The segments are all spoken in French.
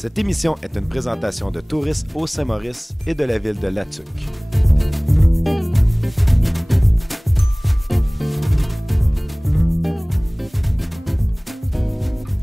Cette émission est une présentation de Tourisme au Saint-Maurice et de la ville de Latuc.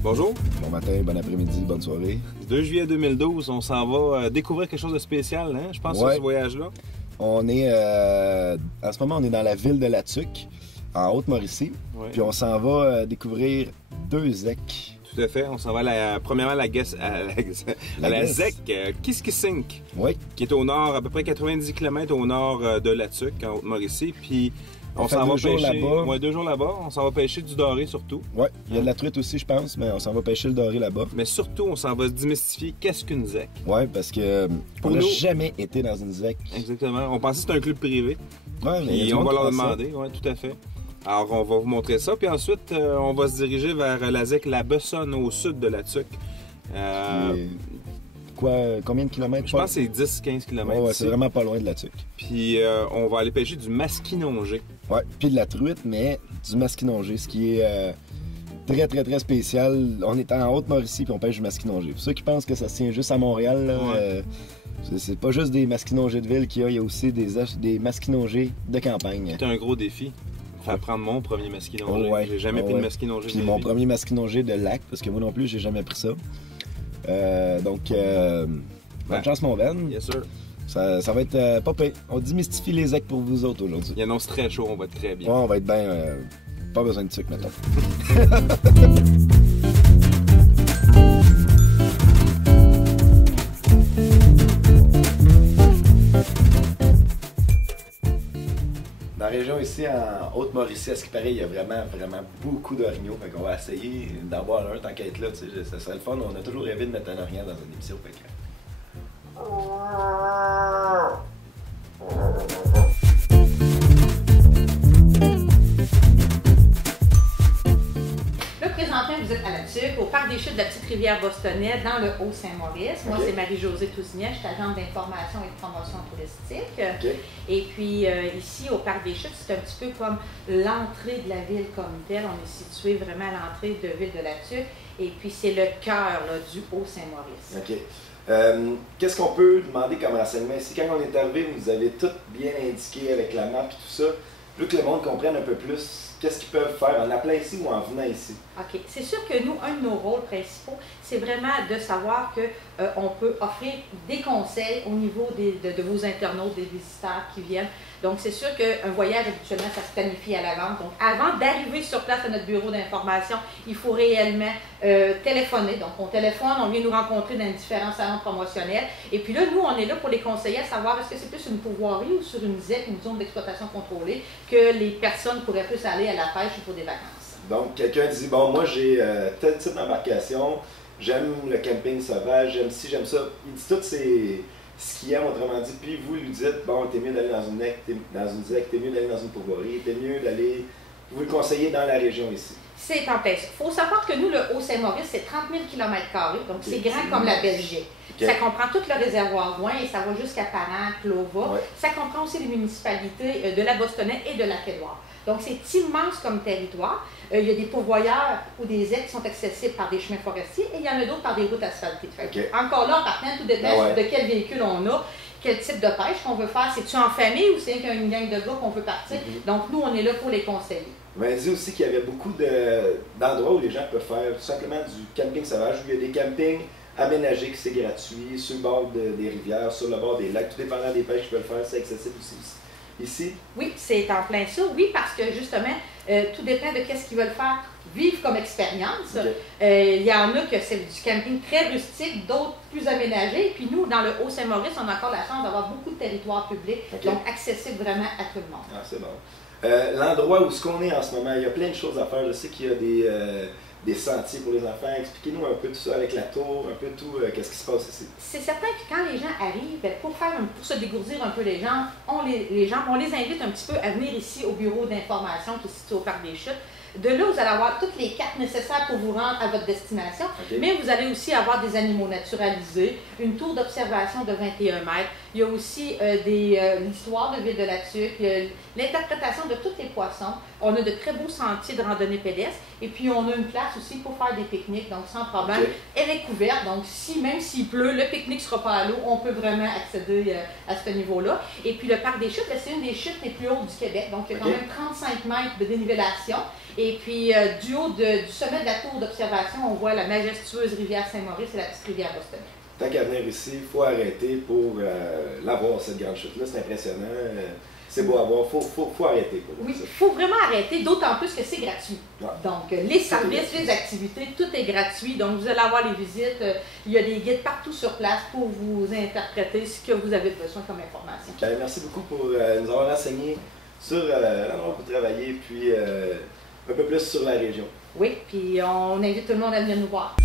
Bonjour. Bon matin, bon après-midi, bonne soirée. 2 juillet 2012, on s'en va découvrir quelque chose de spécial, hein, je pense, sur ce voyage-là. On est, en ce moment, on est dans la ville de Latuc, en Haute-Mauricie. Ouais. Puis on s'en va découvrir 2 ZEC. Tout à fait. On s'en va premièrement à la ZEC Kiskissink, Oui. qui est au nord, à peu près 90 km au nord de Latuc, en Haute-Mauricie. Puis on s'en va pêcher. Ouais, 2 jours là-bas. On s'en va pêcher du doré surtout. Oui, il y a de la truite aussi, je pense, mais on s'en va pêcher le doré là-bas. Mais surtout, on s'en va démystifier qu'est-ce qu'une ZEC. Oui, parce que on n'a jamais été dans une ZEC. Exactement. On pensait que c'était un club privé. Ouais, mais Et on va leur demander. Oui, tout à fait. Alors, on va vous montrer ça. Puis ensuite, on va se diriger vers la ZEC La Bessonne, au sud de Latuc. Combien de kilomètres? Je pense que c'est 10-15 km. Ouais, c'est vraiment pas loin de Latuc. Puis on va aller pêcher du masquinongé. Ouais, puis de la truite, mais du masquinongé, ce qui est très spécial. On est en Haute-Mauricie puis on pêche du masquinongé. Pour ceux qui pensent que ça se tient juste à Montréal, là, c'est pas juste des masquinongés de ville qu'il y a, il y a aussi des masquinongés de campagne. C'est un gros défi. Faire prendre mon premier masquinongé. Oh ouais. J'ai jamais pris de masquinongé. Puis mon premier masquinongé de lac, parce que moi non plus, j'ai jamais pris ça. Bonne chance, mon Ben. Yes, sir. Ça va être pas pire. On démystifie les ZEC pour vous autres aujourd'hui. Il annonce très chaud, on va être très bien. Ouais, on va être bien. Pas besoin de sucre, mettons. Dans la région ici, en Haute-Mauricie, à ce qui paraît, il y a vraiment beaucoup d'orignaux. Fait qu'on va essayer d'en boire un tant qu'à être là. Tu sais, ça serait le fun. On a toujours rêvé de mettre un orignal dans une émission. Fait que... Là, présentement, vous êtes à Latuc, au parc des Chutes de la Petite Rivière Bostonnais, dans le Haut-Saint-Maurice. Moi, c'est Marie-Josée Tousignan, je suis agente d'information et de promotion touristique. Okay. Et puis, ici, au parc des Chutes, c'est un petit peu comme l'entrée de la ville comme telle. On est situé vraiment à l'entrée de ville de Latuc. Et puis, c'est le cœur là, du Haut-Saint-Maurice. OK. Qu'est-ce qu'on peut demander comme renseignement ici? Quand on est arrivé, vous avez tout bien indiqué avec la map et tout ça. Je veux que le monde comprenne un peu plus qu'est-ce qu'ils peuvent faire en appelant ici ou en venant ici. OK. C'est sûr que nous, un de nos rôles principaux, c'est vraiment de savoir qu'on peut offrir des conseils au niveau de vos internautes, des visiteurs qui viennent. Donc, c'est sûr qu'un voyage, habituellement, ça se planifie à l'avance. Donc, avant d'arriver sur place à notre bureau d'information, il faut réellement téléphoner. Donc, on téléphone, on vient nous rencontrer dans différents salons promotionnels. Et puis là, nous, on est là pour les conseiller à savoir est-ce que c'est plus une pourvoirie ou sur une ZEC, une zone d'exploitation contrôlée, que les personnes pourraient plus aller à la pêche ou pour des vacances. Donc, quelqu'un dit, bon, moi, j'ai tel type d'embarcation, j'aime le camping sauvage, j'aime ci, j'aime ça. Il dit tout ce qu'il aime, autrement dit. Puis vous lui dites, bon, t'es mieux d'aller dans une ZEC, t'es mieux d'aller dans une pourvoirie, t'es mieux d'aller... Vous le conseillez dans la région ici. C'est en plein. Il faut savoir que nous, le Haut-Saint-Maurice, c'est 30 000 km², donc c'est grand comme la Belgique. Okay. Ça comprend tout le réservoir Gouin et ça va jusqu'à Parent, Clova. Ouais. Ça comprend aussi les municipalités de la Bostonnais et de la Lac-Édouard. Donc c'est immense comme territoire. Il y a des pourvoyeurs ou des ZEC qui sont accessibles par des chemins forestiers et il y en a d'autres par des routes asphaltées. Okay. Encore là, en partant, tout dépend de quel véhicule on a, quel type de pêche qu'on veut faire. C'est-tu en famille ou c'est une gang de gars qu'on veut partir? Donc nous, on est là pour les conseiller. On m'a dit aussi qu'il y avait beaucoup d'endroits où les gens peuvent faire tout simplement du camping sauvage, où il y a des campings aménagés, que c'est gratuit, sur le bord des rivières, sur le bord des lacs, tout dépendant des pêches qu'ils peuvent faire, c'est accessible aussi ici. Oui, c'est en plein ça. Oui, parce que justement, tout dépend de qu'est-ce qu'ils veulent faire vivre comme expérience. Il y en a que c'est du camping très rustique, d'autres plus aménagés. Puis nous, dans le Haut-Saint-Maurice, on a encore la chance d'avoir beaucoup de territoires publics, donc accessible vraiment à tout le monde. Ah, c'est bon. L'endroit où on est en ce moment, il y a plein de choses à faire. Je sais qu'il y a des sentiers pour les enfants. Expliquez-nous un peu tout ça avec la tour, un peu tout, qu'est-ce qui se passe ici? C'est certain que quand les gens arrivent, pour se dégourdir un peu les gens, on les invite un petit peu à venir ici au bureau d'information qui est situé au Parc des Chutes. De là, vous allez avoir toutes les cartes nécessaires pour vous rendre à votre destination, mais vous allez aussi avoir des animaux naturalisés, une tour d'observation de 21 mètres. Il y a aussi l'histoire de Ville de la Tuque, l'interprétation de tous les poissons. On a de très beaux sentiers de randonnée pédestre. Et puis, on a une place aussi pour faire des pique-niques, donc sans problème. Okay. Elle est couverte, donc même s'il pleut, le pique-nique ne sera pas à l'eau. On peut vraiment accéder à ce niveau-là. Et puis, le parc des chutes, c'est une des chutes les plus hautes du Québec. Donc, il y a quand même 35 mètres de dénivellation. Et puis, du haut du sommet de la tour d'observation, on voit la majestueuse rivière Saint-Maurice et la petite rivière Boston. Tant qu'à venir ici, il faut arrêter pour la voir, cette grande chute-là. C'est impressionnant. C'est beau à voir. Faut arrêter. Oui, il faut vraiment arrêter, d'autant plus que c'est gratuit. Ouais. Donc, les services, les activités, tout est gratuit. Donc, vous allez avoir les visites. Il y a des guides partout sur place pour vous interpréter ce que vous avez besoin comme information. Merci beaucoup pour nous avoir renseigné sur l'endroit où vous travaillez, puis un peu plus sur la région. Oui, puis on invite tout le monde à venir nous voir.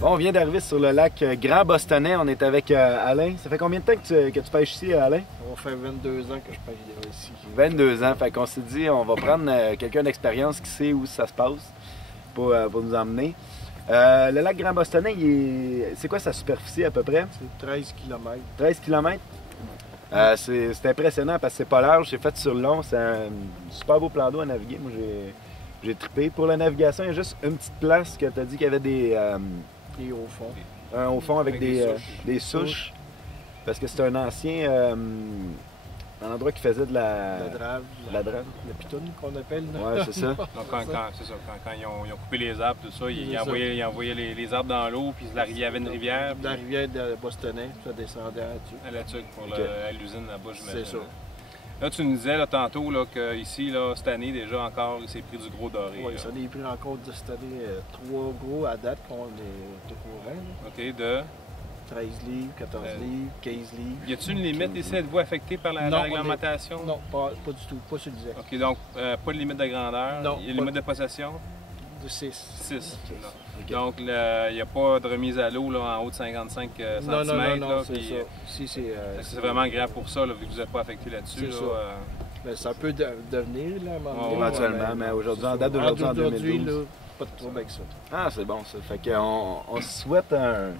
Bon, on vient d'arriver sur le lac Grand Bostonnais. On est avec Alain. Ça fait combien de temps que tu pêches ici, Alain? Ça fait 22 ans que je pêche ici. 22 ans. Fait qu'on s'est dit, on va prendre quelqu'un d'expérience qui sait où ça se passe pour nous emmener. Le lac Grand Bostonnais, c'est quoi sa superficie à peu près? C'est 13 km. 13 km? C'est impressionnant parce que c'est pas large, c'est fait sur le long. C'est un super beau plan d'eau à naviguer. Moi, j'ai trippé. Pour la navigation, il y a juste une petite place que tu as dit qu'il y avait des au fond. Au fond avec des souches. Parce que c'est un ancien un endroit qui faisait de la drave. La drave. La pitoune qu'on appelle. Ouais, c'est ça. Donc quand ils ont coupé les arbres, tout ça, ils envoyaient les arbres dans l'eau, puis il y avait une rivière. La rivière de Bostonnais, ça descendait à la Tuque pour à l'usine là-bas, j'imagine. C'est ça. Là, tu nous disais là, tantôt qu'ici, cette année, déjà encore, il s'est pris du gros doré. Oui, ça en est pris encore de cette année 3 gros à date qu'on est au courant. Là. OK, de 13 livres, 14 livres, 15 livres. Y a-t-il une limite ici? Êtes-vous affecté par la réglementation? Non, pas du tout, pas sur le ZEC. OK, donc pas de limite de grandeur? Non. Il y a une limite de possession? De 6. 6. Okay. Donc, il n'y a pas de remise à l'eau en haut de 55 cm. Non, c'est ça. C'est vraiment grave pour ça, là, vu que vous n'êtes pas affecté là-dessus. Là, ça peut devenir, là, éventuellement, mais aujourd'hui, en date d'aujourd'hui, en 2012. Là, pas de trouble avec ça. Ah, c'est bon ça. Fait qu'on souhaite un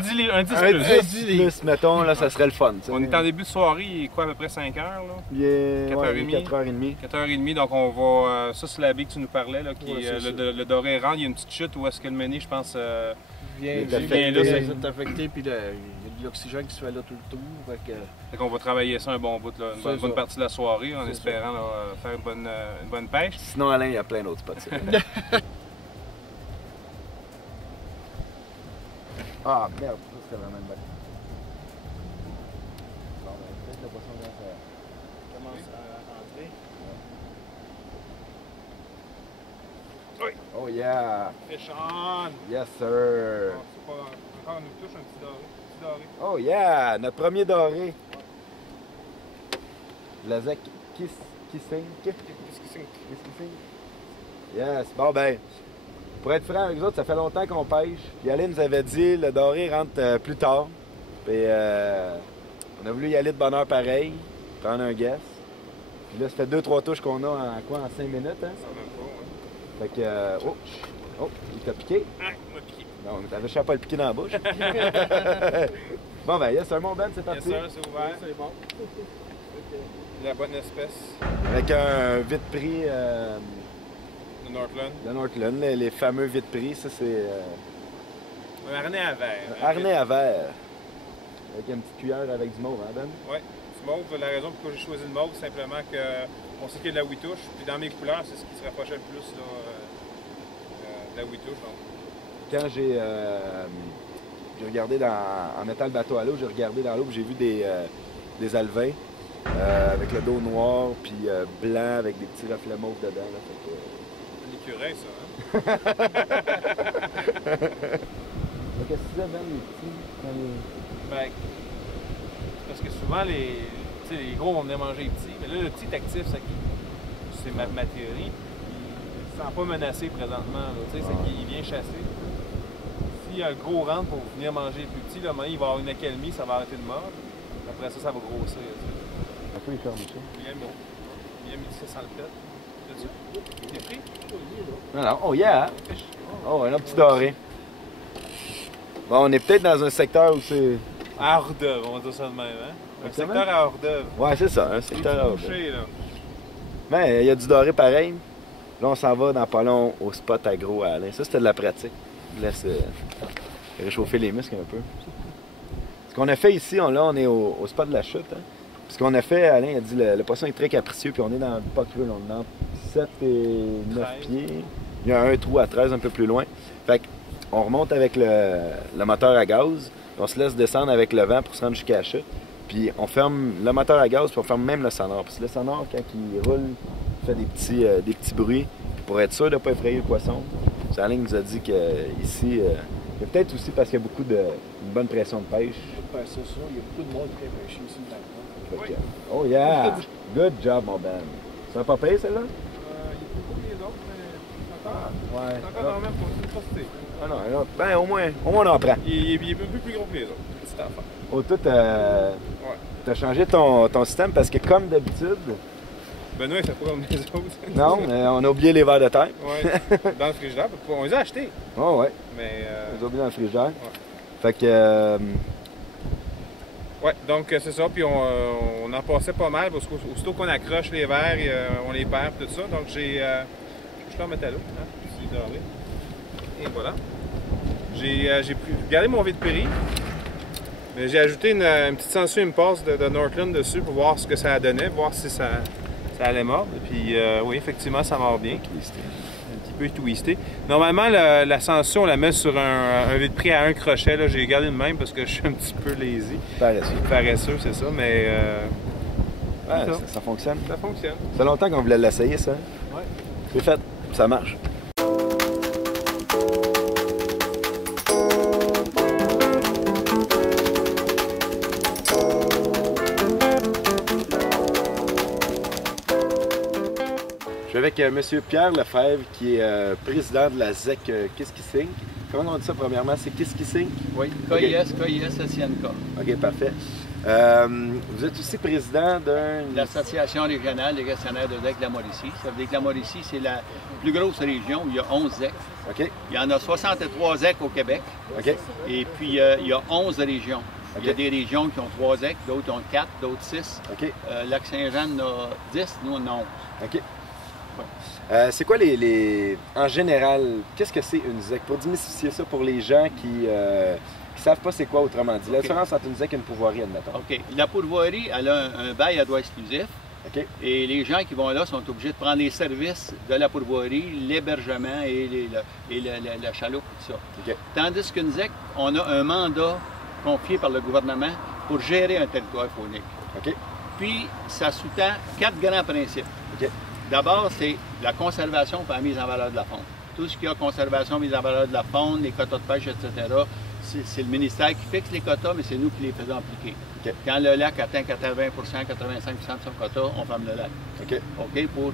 10 plus, mettons, là, ça serait le fun. On est en début de soirée, il est quoi, à peu près 5 heures? Là? Il est 4h30. 4h30, donc on va... ça, c'est la baie que tu nous parlais, là, qui est le doré errant. Il y a une petite chute où est-ce que le méné, je pense, vient là, c'est affecté, puis il y a de l'oxygène qui se fait là tout le tour. Fait qu'on va travailler ça un bon bout, là, une bonne partie de la soirée, en espérant là, faire une bonne pêche. Sinon, Alain, il y a plein d'autres spots. Ah merde, ça c'était vraiment une bonne. Bon, ben, peut-être le poisson commence à rentrer. Oui. Oh yeah! Fish on! Yes sir! Encore une touche, un petit doré. Oh yeah! Notre premier doré! La ZEC Kissink. Yes! Bon ben, pour être franc avec vous autres, ça fait longtemps qu'on pêche. Puis Alain nous avait dit le doré rentre plus tard. Puis on a voulu y aller de bonne heure pareil, prendre un guess. Puis là, ça fait 2-3 touches qu'on a en 5 minutes. Hein? Ça même pas, ouais. Fait que. Oh, il t'a piqué? Ah, il m'a piqué. Non, mais t'avais pas le piquer dans la bouche. Bon, ben, yes, mon Ben, c'est parti. Yes, sir, c'est ouvert. C'est bon. La bonne espèce. Avec un vite-prix. De Northland. De Northland, les fameux vite-prix, ça c'est. Un harnais à verre. Un harnais à verre. Avec une petite cuillère avec du mauve, hein, Ben? Oui, du mauve. La raison pour laquelle j'ai choisi le mauve, c'est simplement qu'on sait qu'il y a de la 8 touches. Puis dans mes couleurs, c'est ce qui se rapprochait le plus là, de la 8 touches. Donc. Quand j'ai regardé en mettant le bateau à l'eau, j'ai regardé dans l'eau, j'ai vu des alevins avec le dos noir puis blanc avec des petits reflets mauves dedans. Là, fait que, l'écureuil, ça, hein? Qu'est-ce que tu disais, Ben, les petits? Ben, parce que souvent, les gros vont venir manger les petits, mais là, le petit est actif, c'est ma théorie. se sent pas menacé présentement. C'est qu'il vient chasser. S'il y a le gros rentre pour venir manger les plus petits, là, il va avoir une accalmie, ça va arrêter de mordre. Après ça, ça va grossir. Un peu ferme ça. Il a mis ça sans le pet. T'es pris? Non, non. Oh yeah! Oh, un autre petit doré. Bon, on est peut-être dans un secteur où c'est... À hors d'œuvre, on va dire ça de même, hein? Un secteur à hors d'œuvre. Ouais, c'est ça, un secteur à hors d'œuvre. Là. Mais il y a du doré pareil. Là, on s'en va dans pas long au spot agro à Alain. Ça, c'était de la pratique. Je laisse réchauffer les muscles un peu. Ce qu'on a fait ici, là, on est au spot de la chute. Hein. Ce qu'on a fait, Alain a dit le poisson est très capricieux, puis on est dans le pas creux, on est dans 7 et 9 pieds. Il y a un trou à 13 un peu plus loin. Fait qu'on remonte avec le moteur à gaz, on se laisse descendre avec le vent pour se rendre jusqu'à la chute. Puis on ferme le moteur à gaz, puis on ferme même le sonore. Parce que le sonore, quand il roule, il fait des petits bruits. Puis pour être sûr de ne pas effrayer le poisson, Alain nous a dit qu'ici, c'est peut-être aussi parce qu'il y a beaucoup une bonne pression de pêche. Ben, c'est ça, il y a beaucoup de monde qui vient pêcher ici le Oui. Oh yeah! Good job, mon Ben. C'est un pas payé, celle-là? Il est plus beau que les autres, mais Ouais. c'est encore dans le même poste. Ah non, un autre. Ben, au moins on en prend. Il est un peu plus gros que les autres. Petite affaire. Oh, toi, t'as changé ton système parce que, comme d'habitude... Benoît, il fait pas comme les autres. Non, mais on a oublié les verres de terre. Oui, dans le frigidaire. On les a achetés. Oh, ouais. Mais. On les a oubliés dans le frigidaire. Ouais. Fait que... Ouais, donc c'est ça. Puis on en passait pas mal parce qu'aussitôt qu'on accroche les verres, on les perd, tout ça. Donc j'ai. Je suis en métallo, hein, c'est doré. Et voilà. J'ai gardé mon vide-péri. Mais j'ai ajouté une petite sangsue Impulse de Northland dessus pour voir ce que ça donnait, voir si ça allait mordre. Puis oui, effectivement, ça mord bien. Un petit peu twisté. Normalement, la sangsue, on la met sur un vide-péri à un crochet. J'ai gardé le même parce que je suis un petit peu lazy. Paresseux, c'est ça. Mais ouais, ça fonctionne. Ça fonctionne. Ça fait longtemps qu'on voulait l'essayer, ça. Ouais. C'est fait. Ça marche. Je suis avec M. Pierre Lefebvre, qui est président de la ZEC Kiskissink. Comment on dit ça premièrement? C'est Kiskissink? Oui, KIS SNK. OK, parfait. Vous êtes aussi président l'Association régionale des gestionnaires de ZEC de la Mauricie. Ça veut dire que la Mauricie, c'est la plus grosse région où il y a 11 ZEC. OK. Il y en a 63 ZEC au Québec. OK. Et puis, il y a 11 régions. Okay. Il y a des régions qui ont 3 ZEC, d'autres ont 4, d'autres 6. OK. Lac-Saint-Jean en a 10, nous on en a 11. OK. C'est quoi en général, qu'est-ce que c'est une ZEC? Pour démystifier ça pour les gens qui ne savent pas c'est quoi autrement dit. La différence entre une ZEC et une pourvoirie, admettons. OK. La pourvoirie, elle a un bail à droit exclusif. OK. Et les gens qui vont là sont obligés de prendre les services de la pourvoirie, l'hébergement et la chaloupe, tout ça. OK. Tandis qu'une ZEC, on a un mandat confié par le gouvernement pour gérer un territoire faunique. OK. Puis, ça sous-tend 4 grands principes. OK. D'abord, c'est la conservation et la mise en valeur de la faune. Tout ce qui a conservation, mise en valeur de la faune, les quotas de pêche, etc., c'est le ministère qui fixe les quotas, mais c'est nous qui les faisons appliquer. Okay. Quand le lac atteint 80 85 de son quota, on ferme le lac. OK. OK, pour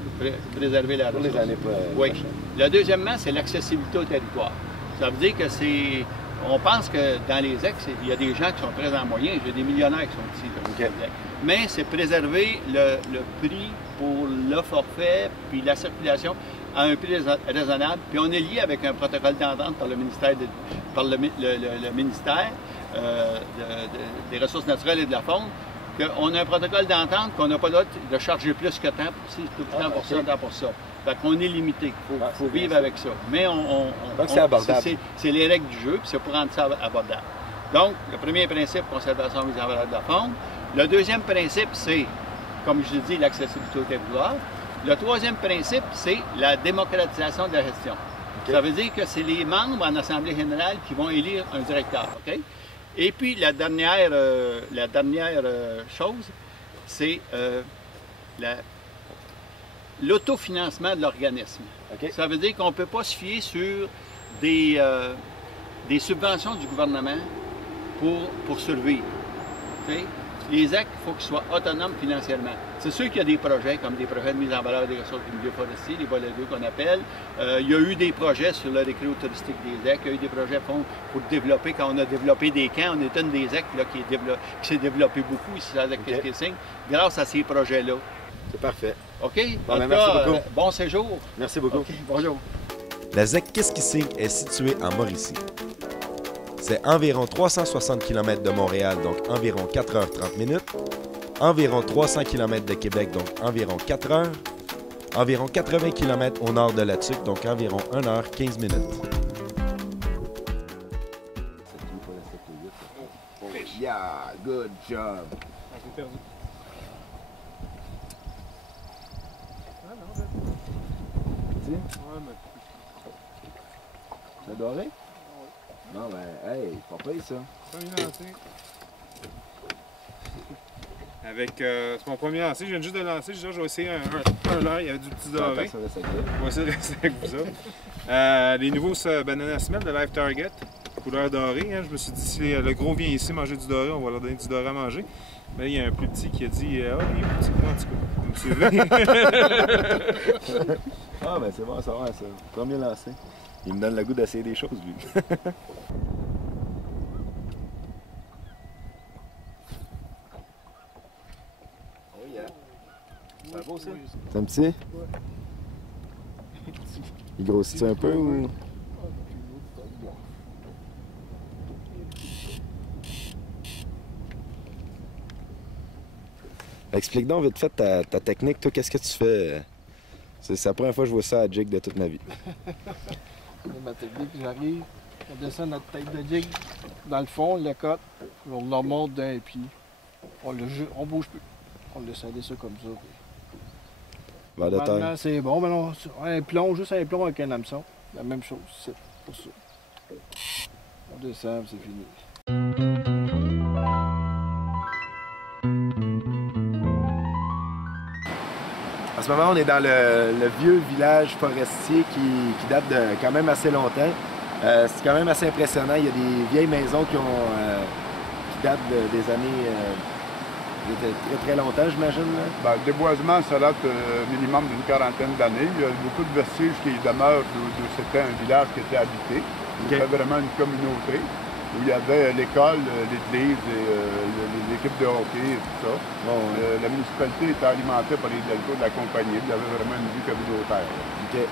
préserver la ressource. Pour les années oui. Le deuxièmement, c'est l'accessibilité au territoire. Ça veut dire que c'est... On pense que dans les ZEC, il y a des gens qui sont très en moyen. J'ai des millionnaires qui sont ici. Okay. Mais c'est préserver le prix pour le forfait puis la circulation à un prix raisonnable. Puis on est lié avec un protocole d'entente par le ministère, des Ressources naturelles et de la faune, qu'on a un protocole d'entente qu'on n'a pas le droit de charger plus que tant pour ça. Fait qu'on est limité. Il faut vivre avec ça. Mais c'est abordable. C'est les règles du jeu, puis c'est pour rendre ça abordable. Donc, le premier principe, conservation mise en valeur de la faune. Le deuxième principe, c'est, comme je l'ai dit, l'accessibilité au territoire. Le troisième principe, c'est la démocratisation de la gestion. Okay. Ça veut dire que c'est les membres en Assemblée générale qui vont élire un directeur. Okay? Et puis, la dernière chose, c'est l'autofinancement de l'organisme. Okay. Ça veut dire qu'on ne peut pas se fier sur des subventions du gouvernement pour survivre. Okay? les ZEC, il faut qu'ils soient autonomes financièrement. C'est sûr qu'il y a des projets, comme des projets de mise en valeur des ressources du milieu forestier, les volets 2 qu'on appelle. Il y a eu des projets sur le récréo touristique des ZEC, il y a eu des projets pour développer. Quand on a développé des camps, on est une des ZEC là, qui s'est développé beaucoup ici à la ZEC Kissing, grâce à ces projets-là. C'est parfait. OK? Bon, merci beaucoup. Bon séjour. Merci beaucoup. Okay, bonjour. La ZEC Kissing est située en Mauricie. C'est environ 360 km de Montréal, donc environ 4h30 minutes. Environ 300 km de Québec, donc environ 4 heures. Environ 80 km au nord de la Tuque, donc environ 1h15 minutes. Yeah, good job. T'as doré? Non, ben, hey, pas payé ça. Avec, c'est mon premier lancer, je viens juste de lancer, je vais essayer un leurre, il y avait du petit doré. On va essayer de rester avec vous autres. Les nouveaux Banana Smell de Live Target, couleur dorée. Hein. Je me suis dit, si le gros vient ici manger du doré, on va leur donner du doré à manger. Mais il y a un plus petit qui a dit, ah, il est plus petit que moi en tout cas. Donc c'est vrai. Ah, ben c'est bon à savoir ça. Premier lancé. Il me donne le goût d'essayer des choses, lui. Oh yeah. C'est beau ça? C'est un petit? Il grossit un peu ou? Explique donc vite fait ta technique. Toi, qu'est-ce que tu fais? C'est la première fois que je vois ça à jig de toute ma vie. Ma technique, j'arrive, on descend notre tête de jig dans le fond, on le cote, on le remonte d'un pied. On bouge plus. On laisse aller ça comme ça. Vers de terre. Maintenant, c'est bon, maintenant, un plomb, juste un plomb avec un hameçon. La même chose, c'est pour ça. On descend, c'est fini. En ce moment, on est dans le vieux village forestier qui date de quand même assez longtemps. C'est quand même assez impressionnant. Il y a des vieilles maisons qui datent des années très très longtemps, j'imagine. Ben, le déboisement, ça date minimum d'une quarantaine d'années. Il y a beaucoup de vestiges qui demeurent d'où c'était un village qui était habité. C'était vraiment une communauté où il y avait l'école, l'église, les équipes de hockey et tout ça. Bon, la municipalité était alimentée par les deltas de la compagnie. Il y avait vraiment une vie communautaire. Okay.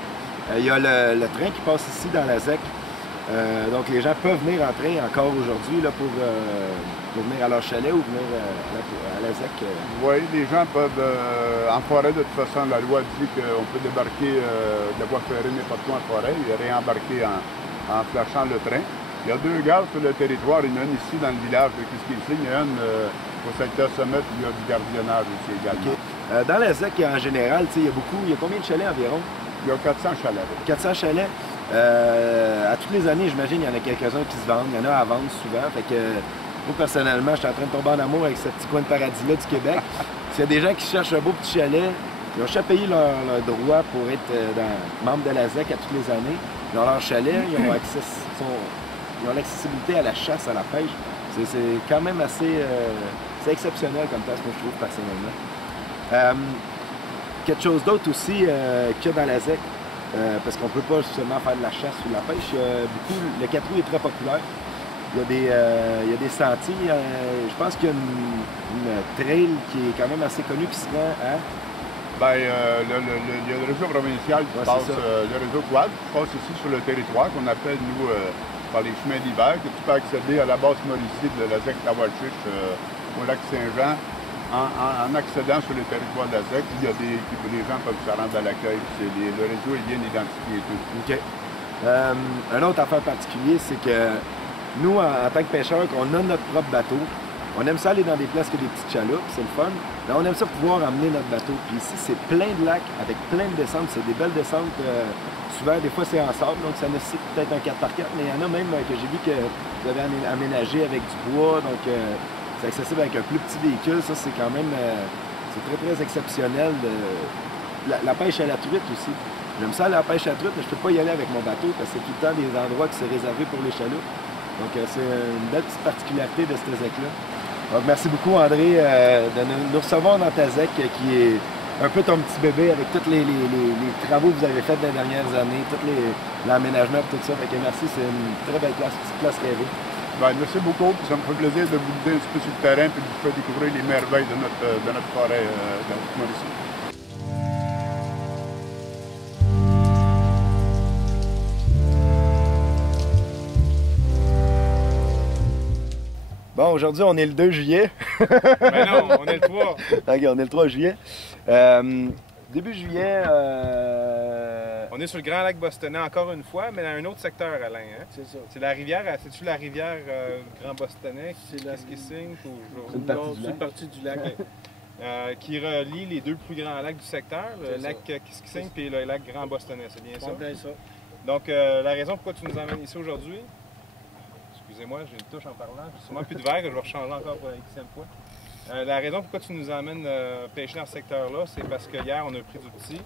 Il y a le train qui passe ici dans la ZEC. Donc les gens peuvent venir en train encore aujourd'hui pour venir à leur chalet ou venir à la ZEC. Oui, les gens peuvent, en forêt de toute façon, la loi dit qu'on peut débarquer de la voie ferrée n'importe où en forêt et réembarquer en flashant le train. Il y a 2 gares sur le territoire, il y en a une ici dans le village de Kiskissing, il y en a une au secteur Sommet, il y a du gardiennage aussi également. Okay. Dans la ZEC en général, il y a combien de chalets environ? Il y a 400 chalets. 400 chalets. À toutes les années, j'imagine, il y en a quelques-uns qui se vendent, il y en a à vendre souvent. Fait que moi, personnellement, je suis en train de tomber en amour avec ce petit coin de paradis-là du Québec. S'il y a des gens qui cherchent un beau petit chalet, ils ont déjà payé leur droit pour être membre de la ZEC à toutes les années. Ils ont leur chalet, ils ont l'accessibilité à la chasse, à la pêche. C'est quand même assez c'est exceptionnel comme place, moi, je trouve, personnellement. Quelque chose d'autre aussi qu'il y a dans la ZEC, parce qu'on ne peut pas seulement faire de la chasse ou de la pêche, le 4 roues est très populaire. Il y a des sentiers. Je pense qu'il y a une trail qui est quand même assez connue qui se rend à... Bien, il y a le réseau provincial qui passe, le réseau Quad, qui passe ici sur le territoire, qu'on appelle, nous, par les chemins d'hiver, que tu peux accéder à la base Mauricie de la ZEC Tawachiche au lac Saint-Jean en accédant sur le territoire de la ZEC. Il y a les gens peuvent se rendre à l'accueil. Le réseau est bien identifié et tout. OK. Un autre affaire particulier, c'est que nous, en tant que pêcheurs, on a notre propre bateau. On aime ça aller dans des places qui ont des petites chaloupes, c'est le fun. Mais on aime ça pouvoir emmener notre bateau. Puis ici, c'est plein de lacs avec plein de descentes. C'est des belles descentes. Souvent, des fois, c'est en sable, donc ça nécessite peut-être un 4x4. Mais il y en a même que j'ai vu que vous avez aménagé avec du bois. Donc, c'est accessible avec un plus petit véhicule. Ça, c'est quand même c'est très, très exceptionnel. La pêche à la truite aussi. J'aime ça aller à la pêche à la truite, mais je ne peux pas y aller avec mon bateau parce que c'est tout le temps des endroits qui sont réservés pour les chaloupes. Donc, c'est une belle petite particularité de cette ZEC-là. Donc, merci beaucoup, André, de nous recevoir dans ta ZEC, qui est un peu ton petit bébé avec tous les travaux que vous avez faits dans les dernières années, tout l'aménagement et tout ça. Fait que merci, c'est une très belle place, petite place rêvée. Ben, merci beaucoup. Ça me fait plaisir de vous guider un petit peu sur le terrain et de vous faire découvrir les merveilles de notre forêt de Mauricie. Bon, aujourd'hui, on est le 2 juillet. Ben non, on est le 3. OK, on est le 3 juillet. Début juillet... On est sur le Grand Lac Bostonnais encore une fois, mais dans un autre secteur, Alain. Hein? C'est ça. C'est la rivière, c'est-tu la rivière Grand Bostonnais? C'est la Kissing ou C'est une partie du lac. qui relie les deux plus grands lacs du secteur, le lac Kissing et le lac Grand Bostonnais, c'est bien ça? C'est ça. Donc, la raison pourquoi tu nous emmènes ici aujourd'hui, excusez-moi, j'ai une touche en parlant, j'ai sûrement plus de verre que je vais rechanger encore pour la xème fois. La raison pourquoi tu nous emmènes pêcher dans ce secteur-là, c'est parce que hier on a pris du petit.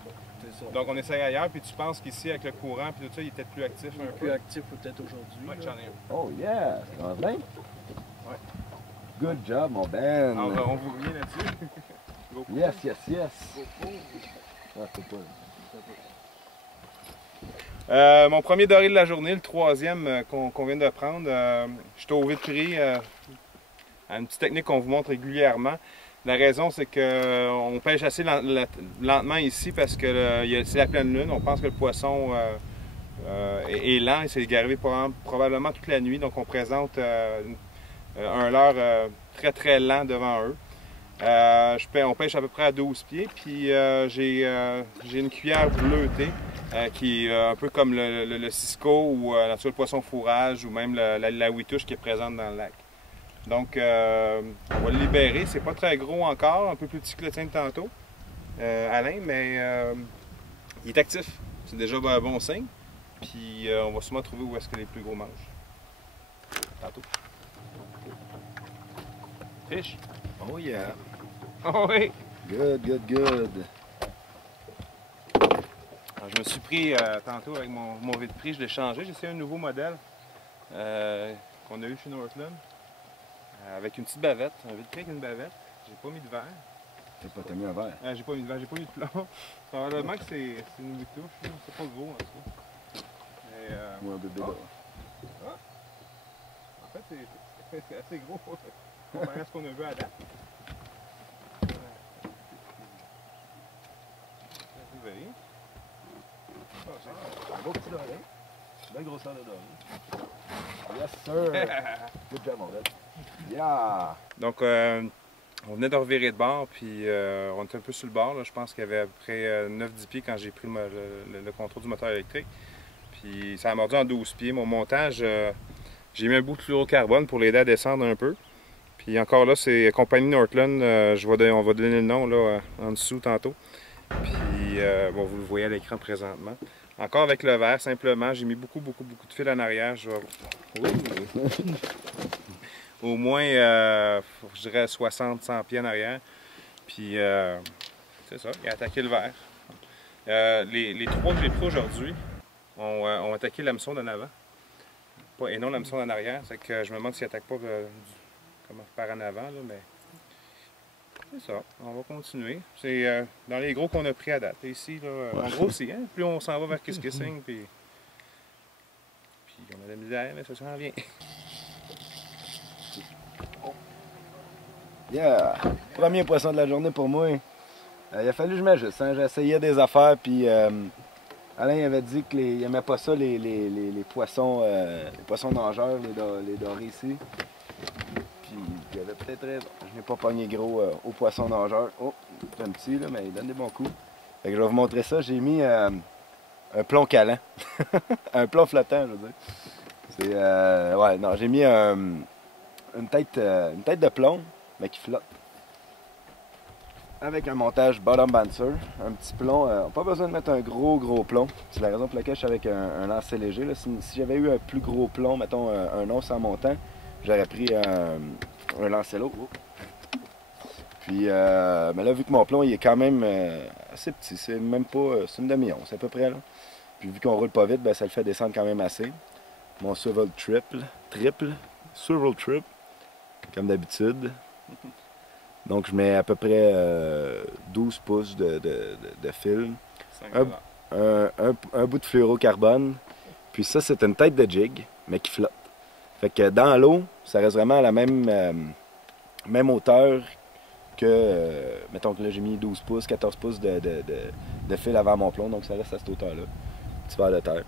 Donc on essaye ailleurs, puis tu penses qu'ici, avec le courant et tout ça, il est peut-être plus actif un peu. Plus actif peut-être aujourd'hui. Oui, j'en ai un. Oh yeah! Ça va bien? Ouais. Good job, mon Ben! Alors, on vous revient là-dessus. Yes, yes, yes! Ah, c'est pas... Mon premier doré de la journée, le troisième qu'on vient de prendre, j'étais au vide-prix, à une petite technique qu'on vous montre régulièrement. La raison, c'est qu'on pêche assez lentement ici parce que c'est la pleine lune. On pense que le poisson est lent et c'est arrivé probablement toute la nuit. Donc on présente un leurre très très lent devant eux. On pêche à peu près à 12 pieds. Puis j'ai une cuillère bleutée qui est un peu comme le cisco ou le poisson fourrage ou même la huitouche qui est présente dans le lac. Donc, on va le libérer. C'est pas très gros encore, un peu plus petit que le tien de tantôt, Alain, mais il est actif. C'est déjà un bon signe. Puis, on va sûrement trouver où est-ce que les plus gros mangent. Tantôt. Fish. Oh yeah! Oh oui! Good, good, good! Alors, je me suis pris tantôt avec mon vide-prix, je l'ai changé. J'ai essayé un nouveau modèle qu'on a eu chez Northland. Avec une petite bavette, un vide-prix avec une bavette. J'ai pas mis de verre. T'as mis un verre? J'ai pas mis de verre, j'ai pas mis de plomb. Probablement que c'est une huitouche, c'est pas gros en tout cas. Ou un bébé d'or. En fait, c'est assez gros comparé à ce qu'on a vu à date. C'est un beau petit doré. Belle grosseur de doré. Yes sir! Good job, mon gars. Yeah! Donc, on venait de revirer de bord, puis on était un peu sur le bord. Là. Je pense qu'il y avait à peu près 9-10 pieds quand j'ai pris le contrôle du moteur électrique. Puis ça a mordu en 12 pieds. Mon montage, j'ai mis un bout de fluorocarbone pour l'aider à descendre un peu. Puis encore là, c'est compagnie Northland. On va donner le nom là, en dessous tantôt. Puis bon, vous le voyez à l'écran présentement. Encore avec le verre, simplement. J'ai mis beaucoup de fil en arrière. Oui. Au moins, je dirais 60-100 pieds en arrière. Puis, c'est ça, il a attaqué le verre. Les trois que j'ai pris aujourd'hui ont attaqué l'hameçon d'en avant. Et non l'hameçon d'en arrière. C'est que je me demande s'il n'attaque pas par en avant, là, mais c'est ça. On va continuer. C'est dans les gros qu'on a pris à date. Et ici, là, on grossit, hein? Plus on s'en va vers Kissing, puis on a de la misère, mais ça s'en vient. Yeah! Premier poisson de la journée pour moi. Il a fallu que je m'ajuste. Hein? J'essayais des affaires, puis Alain avait dit qu'il n'aimait pas ça, les poissons nageurs, les dorés ici. Puis il avait peut-être raison. Je n'ai pas pogné gros aux poissons nageurs. Oh, c'est un petit, là, mais il donne des bons coups. Fait que je vais vous montrer ça. J'ai mis un plomb calant. Un plomb flottant, je veux dire. C'est, ouais, non, j'ai mis une tête de plomb, mais qui flotte. Avec un montage bottom bouncer, un petit plomb. Pas besoin de mettre un gros plomb. C'est la raison pour laquelle je suis avec un lancer léger. Là. Si j'avais eu un plus gros plomb, mettons un once en montant, j'aurais pris un lancer lourd. Puis, mais là, vu que mon plomb il est quand même assez petit, c'est même pas. C'est une demi-once à peu près. Là. Puis vu qu'on roule pas vite, ben, ça le fait descendre quand même assez. Mon swivel triple, comme d'habitude. Donc, je mets à peu près 12 pouces de fil. Un bout de fluorocarbone. Puis ça, c'est une tête de jig, mais qui flotte. Fait que dans l'eau, ça reste vraiment à la même hauteur que, mettons que là, j'ai mis 12 pouces, 14 pouces de fil avant mon plomb, donc ça reste à cette hauteur-là. Petit verre de terre.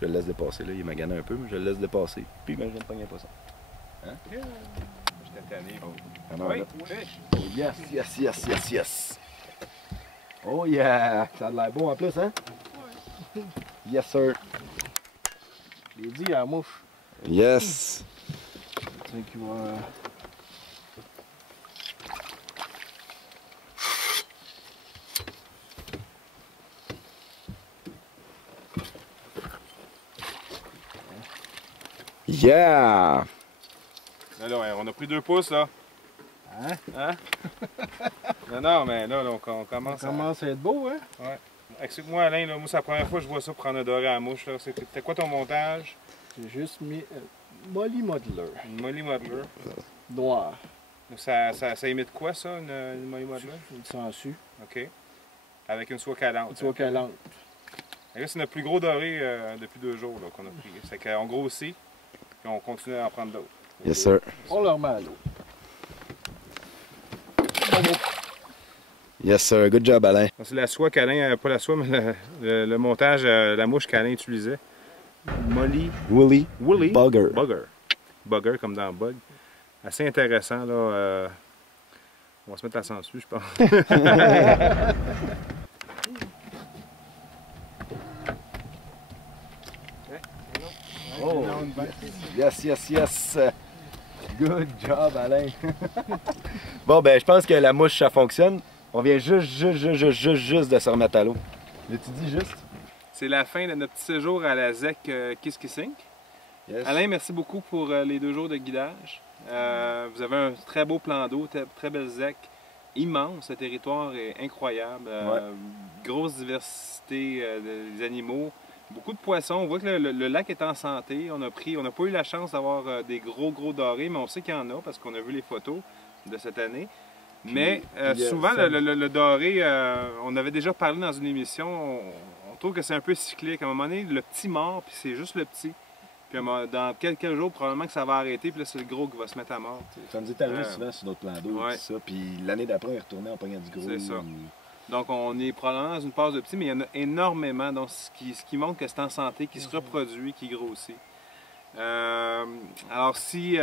Je le laisse dépasser, là, il m'a gagné un peu, mais je le laisse dépasser. Puis imagine de pogner un poisson. Hein? Yeah. J'étais tanné. Oh, Oui. oh, yes, yes, yes, yes, yes. Oh yeah! Ça a l'air beau en plus, hein? Oui. Yes, sir. Je l'ai dit à la mouche. Yes! Tu sais qu'il va... Yeah! Là, on a pris 2 pouces, là. Hein? Hein? non, mais là, on commence Ça commence à être beau, hein? Ouais. Explique-moi, Alain, là, moi, c'est la première fois que je vois ça prendre un doré à la mouche. C'était quoi ton montage? J'ai juste mis Molly Modeler. Une Molly Modeler. Noir. Ça imite quoi, ça, une Molly Modeler? Une sangsue. OK. Avec une soie calante. Une soie calante. Et là, c'est notre plus gros doré depuis 2 jours qu'on a pris. C'est qu'on grossit, puis on continue à en prendre d'autres. Yes, sir. On le remet à l'eau. Yes, sir. Good job, Alain. C'est la soie qu'Alain, pas la soie, mais le montage, la mouche qu'Alain utilisait. Molly. Woolly. Bugger. Bugger, comme dans Bug. Assez intéressant, là. On va se mettre à sens dessus, je pense. Oh, yes, yes, yes. Good job, Alain. Bon, ben, je pense que la mouche, ça fonctionne. On vient juste de se remettre à l'eau. L'as-tu dit juste? C'est la fin de notre petit séjour à la ZEC Kiskissink. Yes. Alain, merci beaucoup pour les 2 jours de guidage. Vous avez un très beau plan d'eau, très belle ZEC, immense. Le territoire est incroyable. Grosse diversité des animaux. Beaucoup de poissons. On voit que le lac est en santé. On n'a pas eu la chance d'avoir des gros dorés, mais on sait qu'il y en a parce qu'on a vu les photos de cette année. Mais souvent, le doré, on avait déjà parlé dans une émission, on trouve que c'est un peu cyclique. À un moment donné, le petit mort, puis c'est juste le petit. Puis dans quelques jours, probablement que ça va arrêter, puis là, c'est le gros qui va se mettre à mort. Ça nous est arrivé souvent sur notre plan d'eau, ça. Puis l'année d'après, on est retourné en pognant du gros. C'est ça. Donc, on est probablement dans une phase de petit, mais il y en a énormément. Donc, ce qui montre que c'est en santé, qui se reproduit, qui grossit. Alors, si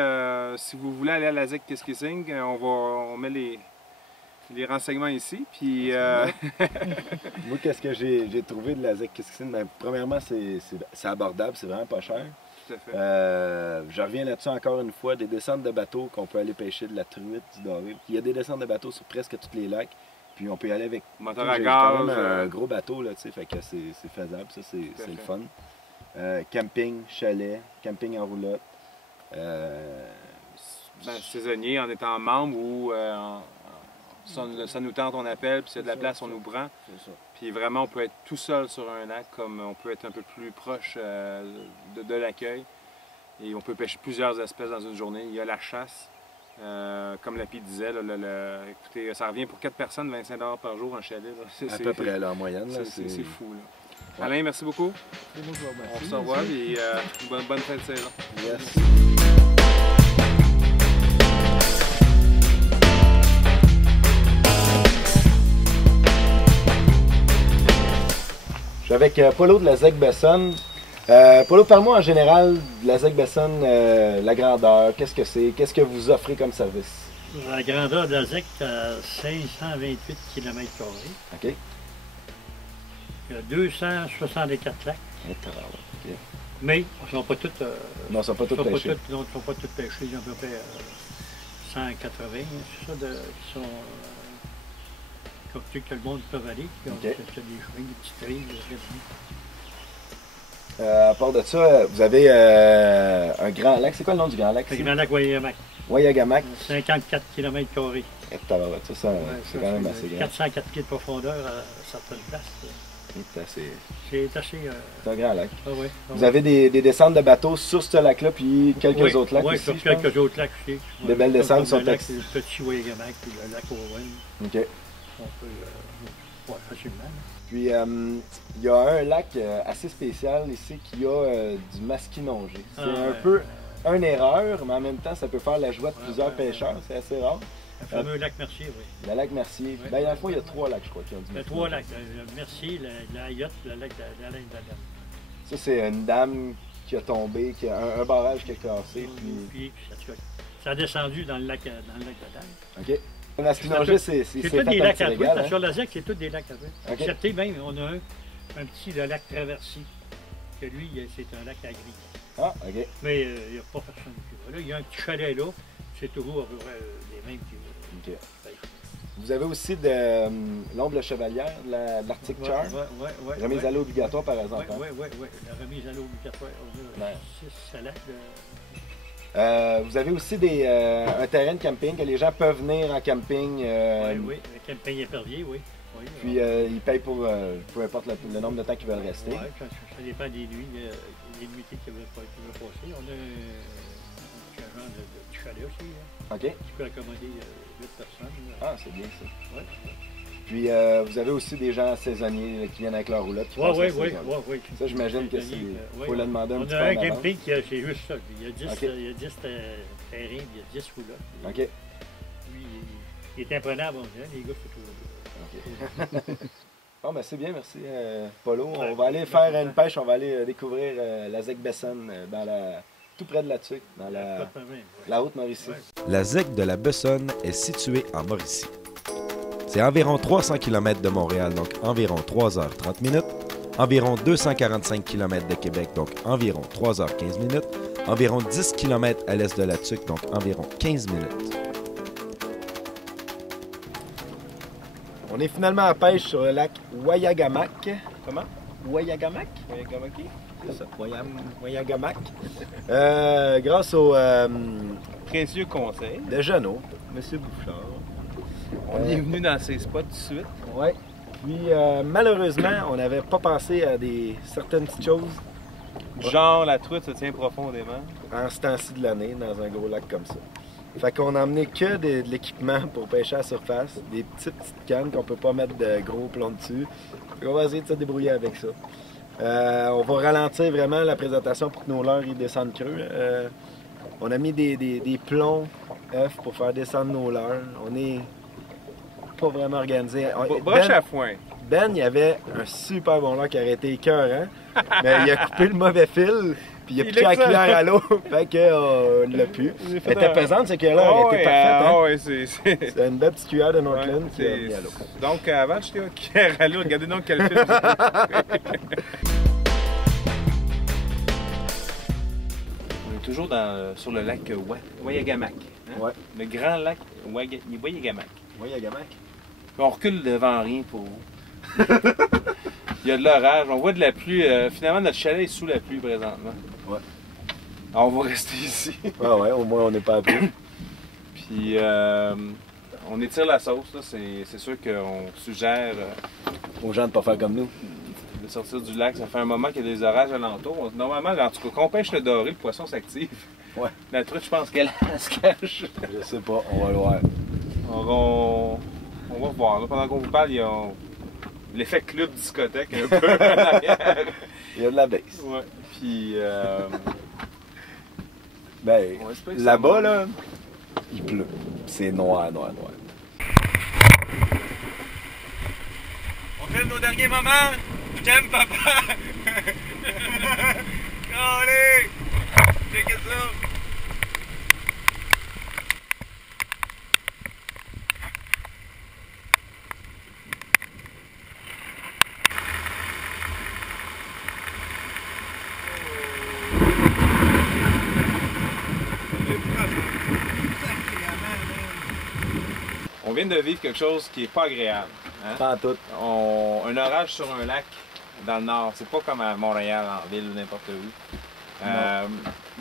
vous voulez aller à la ZEC Kiskissink, on met les renseignements ici. Puis, moi, qu'est-ce que j'ai trouvé de la ZEC Kiskissink? Ben, premièrement, c'est abordable, c'est vraiment pas cher. Tout à fait. Je reviens là-dessus encore une fois, des descentes de bateaux qu'on peut aller pêcher, de la truite, du doré. Il y a des descentes de bateaux sur presque tous les lacs. Puis on peut y aller avec moteur à gaz, un gros bateau, là, tu sais, fait que c'est faisable, ça, c'est le fun. Camping, chalet, camping en roulotte. Saisonnier, en étant membre ou ça nous tente, on appelle, puis s'il y a de la place, on nous prend. Puis vraiment, on peut être tout seul sur un lac, comme on peut être un peu plus proche de l'accueil. Et on peut pêcher plusieurs espèces dans une journée. Il y a la chasse. Comme Lapi disait, écoutez, ça revient pour 4 personnes, 25 $ par jour en chalet. À peu près, là, en moyenne. C'est fou. Là. Ouais. Alain, merci beaucoup. On se revoit et bonne fin de saison. Yes. Je suis avec Polo de la ZEC Bessonne. Polo, parle-moi en général de la ZEC Bessonne, la grandeur, qu'est-ce que c'est, qu'est-ce que vous offrez comme service? La grandeur de la ZEC, c'est 528 km². OK. Il y a 264 lacs. Okay. Mais ils ne sont pas tous non, ils ne sont pas tous pêchés. Ils ne sont pas tous pêchés. Il y en a à peu près 180, c'est ça, qui sont comme que le monde peut aller. Puis on fait des chemins, des petites rives. À part de ça, vous avez un grand lac. C'est quoi le nom du grand lac? Le grand lac Wayagamack. Wayagamack. 54 km². Ça, c'est quand même assez grand. 404 pieds de profondeur à certaines places. C'est assez... C'est assez... C'est un grand lac. Ah oui. Vous avez des descentes de bateaux sur ce lac-là, puis quelques autres lacs aussi, sur quelques autres lacs aussi. Des belles descentes sur le lac, le petit Wayagamack, puis le lac Owen. OK. On peut... facilement. Puis, il y a un lac assez spécial ici qui a du masquinongé. C'est un peu une erreur, mais en même temps, ça peut faire la joie de plusieurs pêcheurs. C'est assez rare. Le fameux lac Mercier, oui. Le lac Mercier. Oui. Ben, dans le fond, il y a 3 lacs, je crois, qui ont du masquinongé. Il y a 3 lacs. Le Mercier, la Yacht, le lac de la Dame. Ça, c'est une dame qui a tombé, qui a un barrage qui a cassé. Puis ça a descendu dans le lac de la Dame. OK. Le masquinongé, c'est tous des lacs à légal, hein? Sur la ZEC, c'est tous des lacs à vrai. Okay. Excepté même, on a un petit le lac Traversy, que lui, c'est un lac agri. Ah, OK. Mais il n'y a pas personne qui va là. Il y a un petit chalet là, c'est toujours à peu près les mêmes qui vont. OK. Vous avez aussi de l'ombre chevalière, de l'Arctic Charm. Oui. Remise à l'eau obligatoire, par exemple. Oui. La remise à l'eau obligatoire. On a 6 lacs. Vous avez aussi un terrain de camping que les gens peuvent venir en camping. Oui, le camping épervier, oui. Puis ils payent pour peu importe le nombre de temps qu'ils veulent rester. Oui, ça dépend des nuits, des nuitées qu'ils veulent passer. On a un genre de chalet aussi, OK. qui peut accommoder 8 personnes. Ah, c'est bien ça. Oui. Puis vous avez aussi des gens saisonniers qui viennent avec leur roulotte. Oui. Ça, j'imagine que c'est. Il faut le demander un petit peu. On a un camping qui c'est juste ça. Il y a 10 terrains, il y a 10 roulottes. OK. Lui, il est imprenable, on dirait. Les gars, c'est toujours. OK. Bon, ben c'est bien, merci, Polo. On va aller faire une pêche, on va aller découvrir la ZEC Bessonne tout près de la Tuque, dans la Haute-Mauricie. La ZEC de la Bessonne est située en Mauricie. C'est environ 300 km de Montréal, donc environ 3h30 minutes. Environ 245 km de Québec, donc environ 3h15 minutes. Environ 10 km à l'est de la Tuque, donc environ 15 minutes. On est finalement à pêche sur le lac Wayagamack. Comment? Wayagamack? Wayagamaki? C'est ça, Wayagamack. Grâce au précieux conseil de Jeannot, M. Bouchard. On est venu dans ces spots tout de suite. Oui. Puis malheureusement, on n'avait pas pensé à certaines petites choses. Genre la truite se tient profondément. En ce temps-ci de l'année, dans un gros lac comme ça. Fait qu'on a emmené que de l'équipement pour pêcher à la surface, des petites cannes qu'on peut pas mettre de gros plombs dessus. On va essayer de se débrouiller avec ça. On va ralentir vraiment la présentation pour que nos leurres ils descendent creux. On a mis des plombs œufs pour faire descendre nos leurres. On est pas vraiment organisé. Broche à foin. Ben, il y avait un super bon leurre qui aurait été écœurant, mais il a coupé le mauvais fil, puis il a piqué la cuillère à l'eau, fait qu'on l'a pu. Elle était pesante, cette cuillère-là, elle était parfaite. Ah oui, c'est une belle petite cuillère de Northland qui a mis à l'eau. Donc, avant de jeter une cuillère à l'eau, regardez donc quel film On est toujours sur le lac Wayagamack. Hein? Ouais. Le grand lac Wayagamack. Wayagamack. On recule devant rien pour vous. Il y a de l'orage, on voit de la pluie. Finalement, notre chalet est sous la pluie présentement. Ouais. Alors, on va rester ici. Ah ouais, au moins on n'est pas à pluie. Puis, on étire la sauce. C'est sûr qu'on suggère aux gens de ne pas faire comme nous. De sortir du lac. Ça fait un moment qu'il y a des orages alentours. Normalement, en tout cas, quand on pêche le doré, le poisson s'active. Ouais. La truite, je pense qu'elle se cache. Je sais pas, on va le voir. On va voir. Là, pendant qu'on vous parle, il y a l'effet club discothèque un peu en arrière. Il y a de la baisse. Ouais. Puis, ben, là-bas, là, il pleut. C'est noir. On filme nos derniers moments. Je t'aime, papa. Allez, check ça. On vient de vivre quelque chose qui n'est pas agréable. Hein? Pas en tout. Un orage sur un lac dans le nord, c'est pas comme à Montréal, en ville ou n'importe où.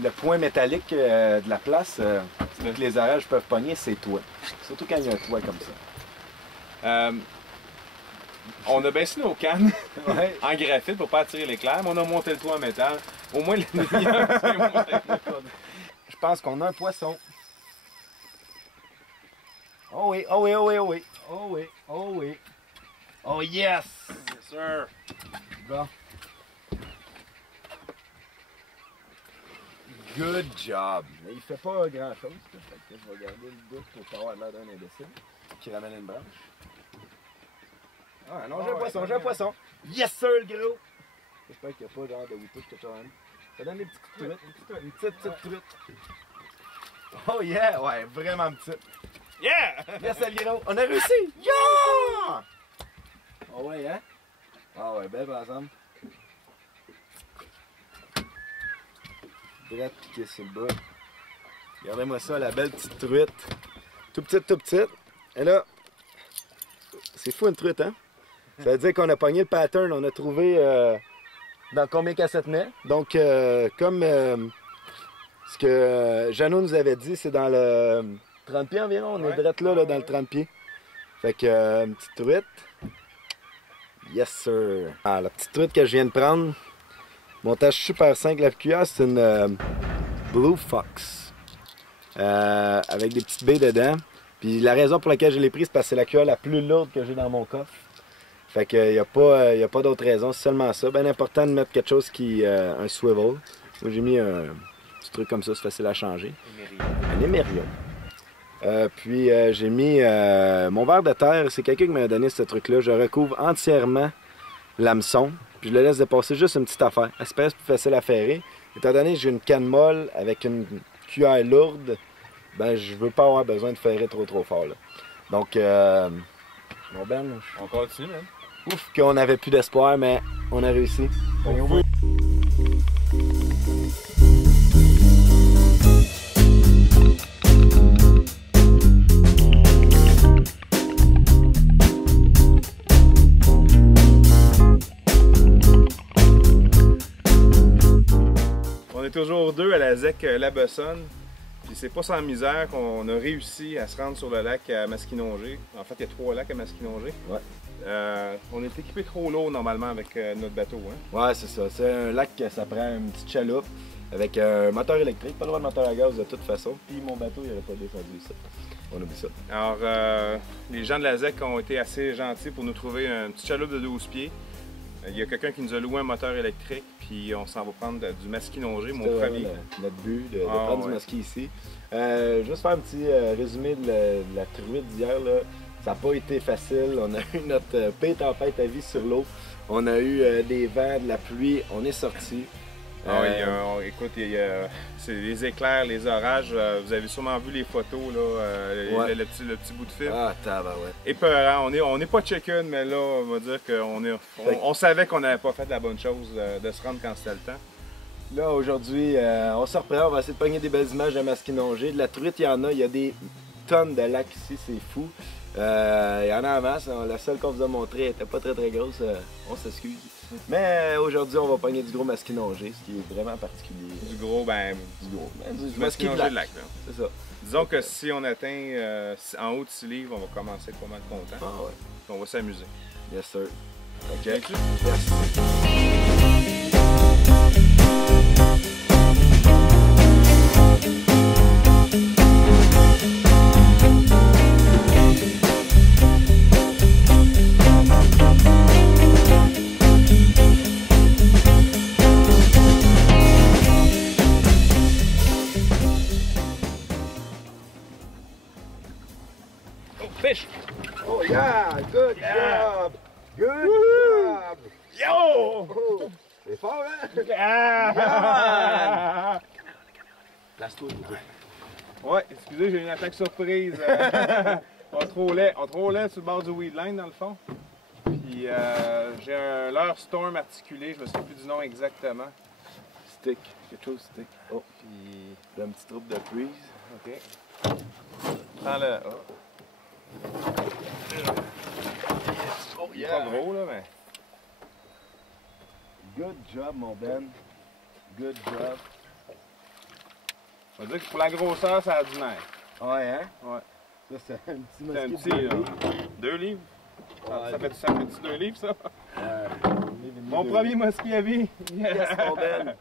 Le point métallique de la place que les orages peuvent pogner, c'est toi. Surtout quand il y a un toit comme ça. On a baissé nos cannes en graphite pour pas attirer l'éclair, mais on a monté le toit en métal. Au moins, les Je pense qu'on a un poisson. Oh oui, oh oui, oh oui, oh oui. Oh oui, oh oui. Oh yes! Yes, sir. Bon. Good job. Mais il fait pas grand chose. Je vais garder le bout pour pas avoir l'air d'un imbécile qui ramène une branche. Ah non, j'ai un poisson, j'ai un poisson. Yes sir, le gros! J'espère qu'il n'y a pas genre de witouche quelque chose. Ça donne des petites truites. Une petite truite. Oh yeah! Ouais, vraiment petite. Yeah! Yes, le gros! On a réussi! Yeah! Oh ouais, hein? Ah ouais, belle par exemple. Drette piqué sur le bas. Regardez-moi ça, la belle petite truite. Tout petite, tout petite. Et là, c'est fou une truite, hein? Ça veut dire qu'on a pogné le pattern, on a trouvé dans combien qu'elle se tenait. Donc, comme ce que Jeannot nous avait dit, c'est dans le 30 pieds environ. On est drette là, dans le 30 pieds. Fait que, une petite truite. Yes, sir. Ah, la petite truite que je viens de prendre, montage super simple. La cuillère, c'est une Blue Fox. Avec des petites baies dedans. Puis la raison pour laquelle je l'ai prise, c'est parce que c'est la cuillère la plus lourde que j'ai dans mon coffre. Fait qu'il n'y a pas d'autre raison, c'est seulement ça. Bien important de mettre quelque chose qui un swivel. Moi j'ai mis un petit truc comme ça, c'est facile à changer. Un émerion. Puis j'ai mis mon verre de terre, c'est quelqu'un qui m'a donné ce truc-là. Je recouvre entièrement l'hameçon, puis je le laisse dépasser juste une petite affaire. Espèce plus facile à ferrer. Étant donné que j'ai une canne molle avec une cuillère lourde, ben je veux pas avoir besoin de ferrer trop fort là. Donc mon Ben, on continue, man. Ouf qu'on n'avait plus d'espoir, mais on a réussi. On est toujours deux à la ZEC La Bessonne. Puis c'est pas sans misère qu'on a réussi à se rendre sur le lac à Masquinongé. En fait, il y a 3 lacs à Masquinongé. Ouais. On est équipé trop lourd normalement avec notre bateau. Hein? Ouais, c'est ça. C'est un lac que ça prend une petite chaloupe avec un moteur électrique, pas le droit de moteur à gaz de toute façon. Puis mon bateau, il n'aurait pas descendu ici. On oublie ça. Alors, les gens de la ZEC ont été assez gentils pour nous trouver une petite chaloupe de 12 pieds. Il y a quelqu'un qui nous a loué un moteur électrique, puis on s'en va prendre du Masquinongé, mon premier. Notre but de prendre du masquis ici. Juste faire un petit résumé de la truite d'hier. Ça n'a pas été facile. On a eu notre pire tempête à vie sur l'eau. On a eu des vents, de la pluie. On est sorti. Écoute, c'est les éclairs, les orages. Vous avez sûrement vu les photos, là, le petit bout de film. Ah, tabarouette. Épeurant. On n'est pas chicken, mais là, on va dire qu'on savait qu'on n'avait pas fait la bonne chose de se rendre quand c'était le temps. Là, aujourd'hui, on se reprend. On va essayer de pogner des belles images de Masquinongé. De la truite, il y en a. Il y a des tonnes de lacs ici. C'est fou. Il y en a en masse. La seule qu'on vous a montrée n'était pas très grosse. On s'excuse. Mais aujourd'hui, on va pogner du gros Masquinongé, ce qui est vraiment particulier. Du gros Masquinongé de lac. C'est ça. Disons que si on atteint en haut de 6 livres, on va commencer pas mal content. Ah ouais. On va s'amuser. Yes, sir. OK. Yes. Fish! Oh yeah! Good job! Good job! Yo! Oh, c'est fort, hein? Ah! Place-toi, ouais, excusez, j'ai une attaque surprise. on trollait sur le bord du weedline, dans le fond. Puis j'ai un leurre storm articulé, je me souviens plus du nom exactement. Stick, quelque chose stick. Oh, puis un petit troupe de prise. OK. Prends-le. Oh. Oh yeah! Pas gros, là, mais... Good job, mon Ben. Good job. On va dire que pour la grosseur, ça a du nerf. Ouais, hein? Ouais. Ça, c'est un petit C'est un masquis petit, de 2 livres. Ça fait 2 livres, ça? Mon premier musky à vie! Yes, mon Ben!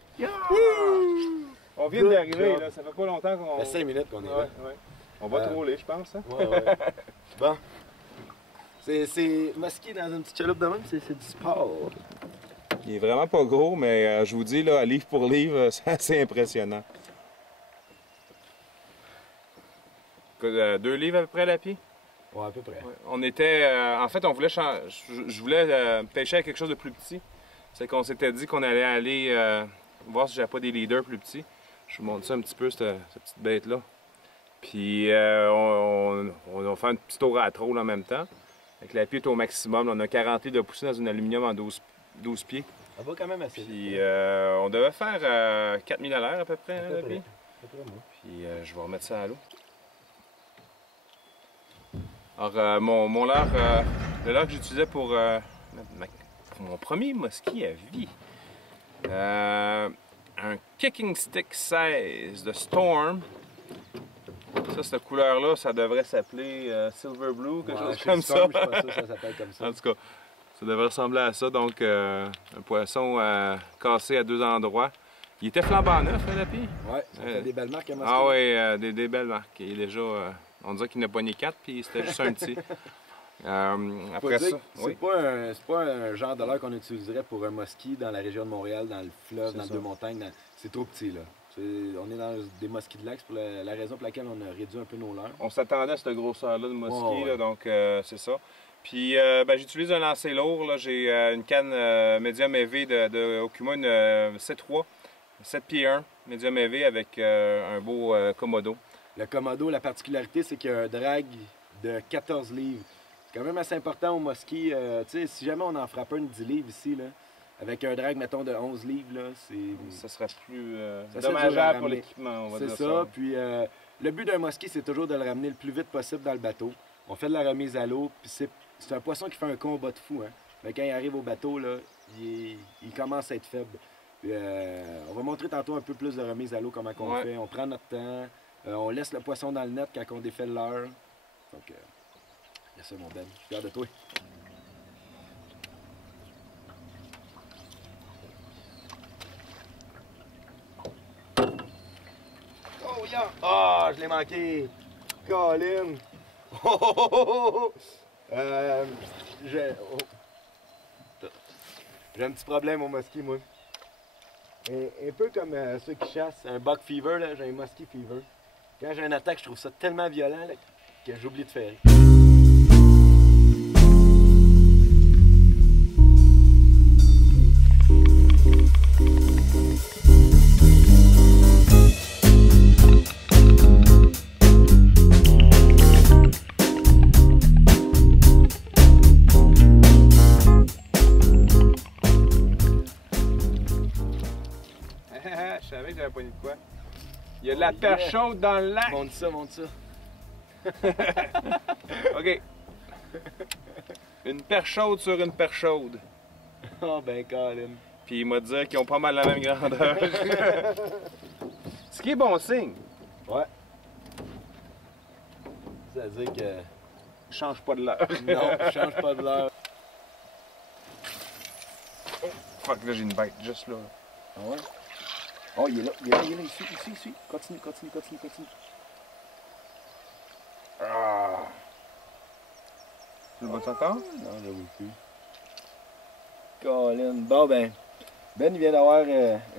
On vient d'arriver, là. Ça fait pas longtemps qu'on... Ça fait 5 minutes qu'on est là. Ouais. On va troller, je pense. Hein? Ouais. Bon. C'est musky dans une petite chaloupe de même, c'est du sport. Il est vraiment pas gros, mais je vous dis, là, livre pour livre, c'est assez impressionnant. 2 livres à peu près à l'appui? Ouais, à peu près. Ouais. On était... en fait, on voulait je voulais pêcher à quelque chose de plus petit. C'est qu'on s'était dit qu'on allait aller voir si j'avais pas des leaders plus petits. Je vous montre ça un petit peu, cette petite bête-là. Puis on va faire un petit tour à la troll en même temps. Avec l'appui est au maximum. On a 40 litres de poussée dans un aluminium en 12 pieds. Ça va quand même assez. Puis on devait faire 4000 à l'heure à peu près, l'appui. Puis je vais remettre ça à l'eau. Alors, mon leurre, le leurre que j'utilisais pour mon premier musky à vie, un Kicking Stick 16 de Storm. Ça, cette couleur-là, ça devrait s'appeler Silver Blue, quelque chose comme Storm, ça. Je suis pas sûr que ça s'appelle comme ça. En tout cas, ça devrait ressembler à ça. Donc, un poisson cassé à 2 endroits. Il était flambant neuf, hein, l'appui? Ouais, ça fait des belles marques à musky. Ah oui, des belles marques. Il est déjà... on dirait qu'il n'a pogné 4, puis c'était juste un petit. Après ça, c'est pas un genre de leurre qu'on utiliserait pour un musky dans la région de Montréal, dans le fleuve, dans le Deux-Montagnes. C'est trop petit, là. On est dans des muskys de lac, c'est pour la raison pour laquelle on a réduit un peu nos leurres. On s'attendait à cette grosseur-là de musky, là, donc c'est ça. Puis j'utilise un lancer lourd. J'ai une canne médium EV de Okuma, une C3, 7 pieds 1, médium EV avec un beau Komodo. Le Komodo, la particularité, c'est qu'il y a un drag de 14 livres. C'est quand même assez important au musky. Si jamais on en frappe un de 10 livres ici, là, avec un drag, mettons, de 11 livres, là, ça serait plus ça dommageable pour l'équipement, on va dire ça. C'est ça. Puis le but d'un musky, c'est toujours de le ramener le plus vite possible dans le bateau. On fait de la remise à l'eau, puis c'est un poisson qui fait un combat de fou. Hein. Mais quand il arrive au bateau, là, il commence à être faible. Puis, on va montrer tantôt un peu plus de remise à l'eau, comment on fait. On prend notre temps. On laisse le poisson dans le net quand on défait le leurre. Donc, il y a ça, mon Ben. Je suis fier de toi. Oh, yeah! Ah, je l'ai manqué! Colin! J'ai un petit problème au musky, moi. Un peu comme ceux qui chassent un buck fever, là, j'ai un musky fever. Quand j'ai une attaque, je trouve ça tellement violent là, que j'oublie de faire. Je savais que j'avais pogné de quoi. Il y a de la perche chaude dans le lac. Monte ça, monte ça. OK. Une perche chaude sur une perche chaude. Oh ben Colin. Puis il m'a dit qu'ils ont pas mal la même grandeur. Ce qui est bon signe. Ouais. Ça veut dire que... Change pas de l'heure. Non, change pas de l'heure. Oh, fuck, là j'ai une bête juste là. Ah ouais? Oh, il est là, ici. Continue. Ah. Tu le vois encore? Non, je le vois plus. Colin. Bon, ben il vient d'avoir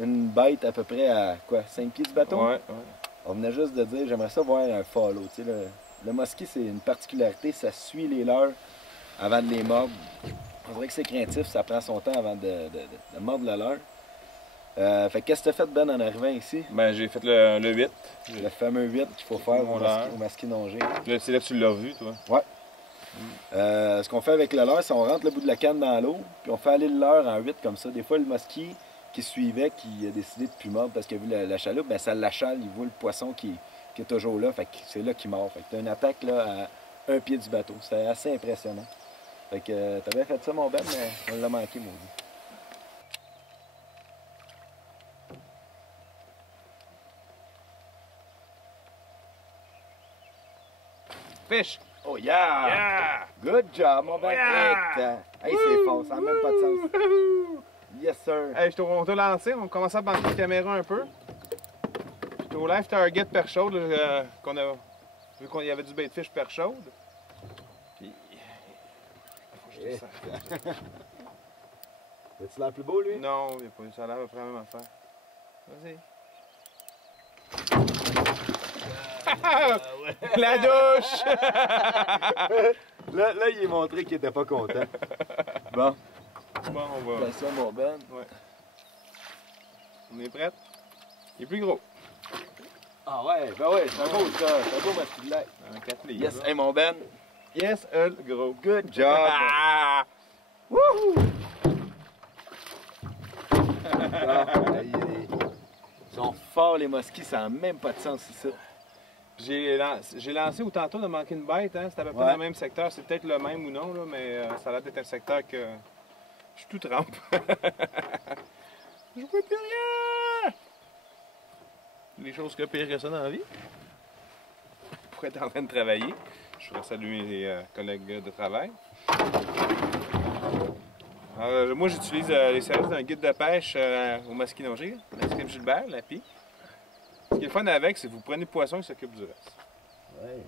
une bête à peu près à, 5 pieds du bateau? Ouais. On venait juste de dire, j'aimerais ça voir un follow. Tu sais, le musky, c'est une particularité, ça suit les leurres avant de les mordre. On dirait que c'est craintif, ça prend son temps avant de mordre le leurre. Fait qu'est-ce que tu as fait, Ben, en arrivant ici? Ben, j'ai fait le 8. Le fameux 8 qu'il faut faire au musky nongé. C'est là que tu l'as vu, toi? Ouais. Ce qu'on fait avec le leurre, c'est qu'on rentre le bout de la canne dans l'eau, puis on fait aller le leurre en 8 comme ça. Des fois, le musky qui suivait, qui a décidé de plus mordre parce qu'il a vu la chaloupe, ben ça l'achale, il voit le poisson qui est toujours là, fait que c'est là qu'il mord. Fait que t'as une attaque là, à un pied du bateau. C'est assez impressionnant. Fait que t'avais fait ça, mon Ben, mais on l'a manqué, maudit. Fish! Oh yeah! Yeah! Good job, mon Ben. Yeah! Hey, c'est fort, ça n'a même pas de sens. Yes, sir. Hey, on t'a lancé, on commence à banquer la caméra un peu. J'étais au Live Target perche chaude, vu qu'il y avait du bait de fish perche chaude. Puis. Faut que je te sers. As-tu l'air plus beau, lui? Non, il n'y a pas eu ça a l'air à peu près la même affaire. Vas-y. La douche! là, il est montré qu'il était pas content. Bon. Bon, on va. Place ça, mon Ben. Ouais. On est prêt? Il est plus gros. Ah ouais, ben ouais, c'est un beau ça. C'est un beau match de lac. Un 4 livres. Yes, hey, mon Ben. Yes, gros. Good job. Ah! Wouhou! Ils sont forts, les muskies, ça n'a même pas de sens ici. J'ai lancé au tantôt de manquer une bête, hein? C'est à peu près Ouais. dans le même secteur. C'est peut-être le même ou non, là, mais ça a l'air d'être un secteur que je suis tout trempe. Je vois plus rien! Les choses que pire que ça dans la vie. Pour être en train de travailler. Je voudrais saluer mes collègues de travail. Alors, moi, j'utilise les services d'un guide de pêche au Masquinongé, l'escrime Gilbert, la pie. Ce qui est le fun avec, c'est que vous prenez le poisson, il s'occupe du reste. Ouais.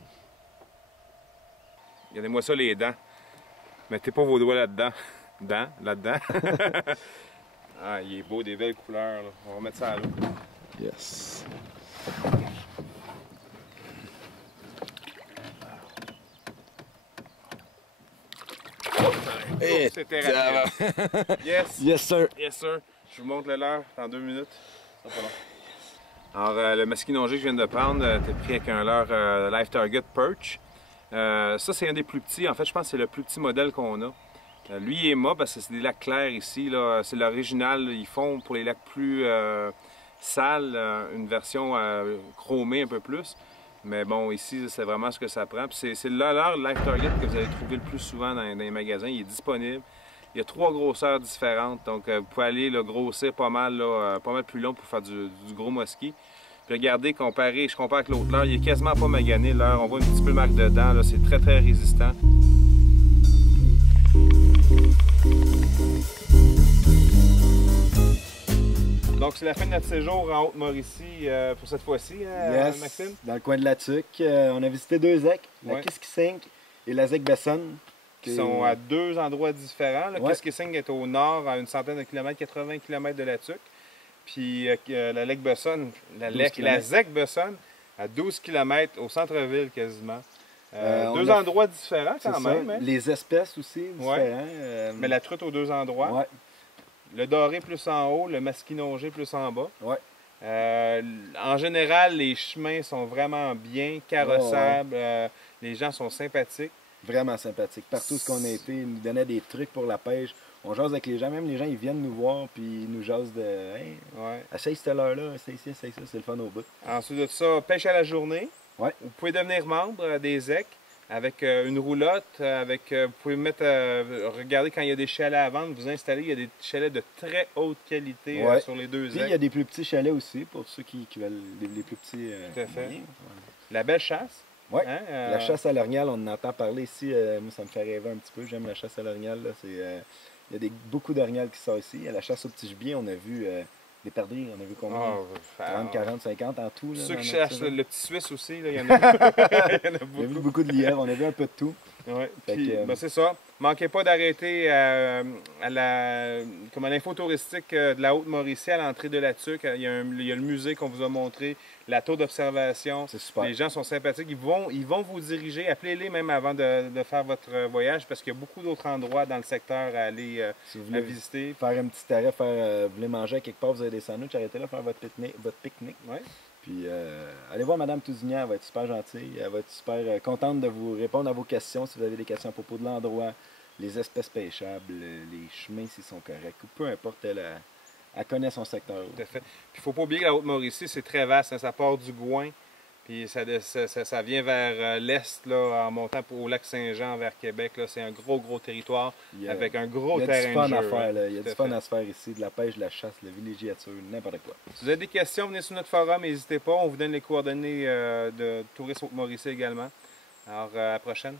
Regardez-moi ça, les dents. Mettez pas vos doigts là-dedans. Là-dedans. Ah, il est beau, des belles couleurs. Là. On va mettre ça à l'eau. Yes. Oh, c'était rapide. Yes. Yes, sir. Yes, sir. Je vous montre le leurre dans 2 minutes. Ça va pas long. Alors, le masquinongé que je viens de prendre, t'es pris avec un leurre Live Target Perch. Ça, c'est un des plus petits. En fait, je pense que c'est le plus petit modèle qu'on a. Lui, il est mât parce que c'est des lacs clairs ici. C'est l'original. Ils font pour les lacs plus sales une version chromée un peu plus. Mais bon, ici, c'est vraiment ce que ça prend. Puis c'est le leurre Live Target que vous allez trouver le plus souvent dans les magasins. Il est disponible. Il y a 3 grosseurs différentes. Donc, vous pouvez aller grossir pas mal plus long pour faire du gros musky. Puis regardez, je compare avec l'autre leurre. Il est quasiment pas magané. Leurre, on voit un petit peu le marque dedans. C'est très, très résistant. Donc, c'est la fin de notre séjour en Haute-Mauricie pour cette fois-ci, Yes. Maxime? Dans le coin de la Tuque, on a visité 2 zecs, la Ouais. Kiskisink et la Zec Bessonne. Qui sont à 2 endroits différents. Ouais. Kiskisink est au nord, à une centaine de kilomètres, 80 km de la Tuque. Puis la Lec Bessonne, la Zec Bessonne, à 12 km au centre-ville quasiment. Deux endroits différents quand même. Hein? Les espèces aussi différentes. Mais la truite aux 2 endroits. Ouais. Le doré plus en haut, le masquinongé plus en bas. Ouais. En général, les chemins sont vraiment bien carrossables. Les gens sont sympathiques. Vraiment sympathique. Partout où on a été, ils nous donnaient des trucs pour la pêche. On jase avec les gens, même les gens, ils viennent nous voir, puis ils nous jasent de hey, essaye cette heure-là, essaye ci, essaye ça, c'est le fun au bout. Ensuite de ça, pêche à la journée. Ouais. Vous pouvez devenir membre des ZEC avec une roulotte. Vous pouvez mettre, regardez quand il y a des chalets à vendre, vous installez, il y a des chalets de très haute qualité sur les 2 Puis ZEC. il y a des plus petits chalets aussi, pour ceux qui veulent les plus petits. Tout à fait. moyens. La belle chasse. Oui, Hein, la chasse à l'orignal, on en entend parler ici. Moi, ça me fait rêver un petit peu. J'aime la chasse à l'orignal. Il y a beaucoup d'orignal qui sort ici. À la chasse au petit gibier, on a vu des perdrix. On a vu combien? 30, 40, 50 en tout. Là, ceux qui notre cherchent saison. le petit Suisse aussi, là, il y en a, il y en a On a beaucoup. vu beaucoup de lièvres. On a vu un peu de tout. Ouais. Fait Puis, que, ben, c'est ça. Manquez pas d'arrêter à l'info touristique de la Haute-Mauricie à l'entrée de la Tuque. Il y a le musée qu'on vous a montré, la tour d'observation. C'est super. Les gens sont sympathiques. Ils vont vous diriger. Appelez-les même avant de faire votre voyage parce qu'il y a beaucoup d'autres endroits dans le secteur à aller Si vous à voulez visiter. faire un petit arrêt, vous voulez manger à quelque part, vous avez des sandwichs, arrêtez là, faire votre pique-nique. Ouais. Puis allez voir Mme Tousignan, elle va être super gentille, elle va être super contente de vous répondre à vos questions si vous avez des questions à propos de l'endroit, les espèces pêchables, les chemins s'ils sont corrects, ou peu importe, elle connaît son secteur. Tout à fait. Puis il ne faut pas oublier que la Haute-Mauricie, c'est très vaste. Hein. Ça part du Gouin, puis ça vient vers l'est, là, en montant au lac Saint-Jean, vers Québec. C'est un gros territoire avec un gros terrain de jeu. Il y a du fun à faire, hein. là. Il y a du fun à se faire ici, de la pêche, de la chasse, de la villégiature, n'importe quoi. Si vous avez des questions, venez sur notre forum, n'hésitez pas. On vous donne les coordonnées de Tourisme Haute-Mauricie également. Alors, à la prochaine.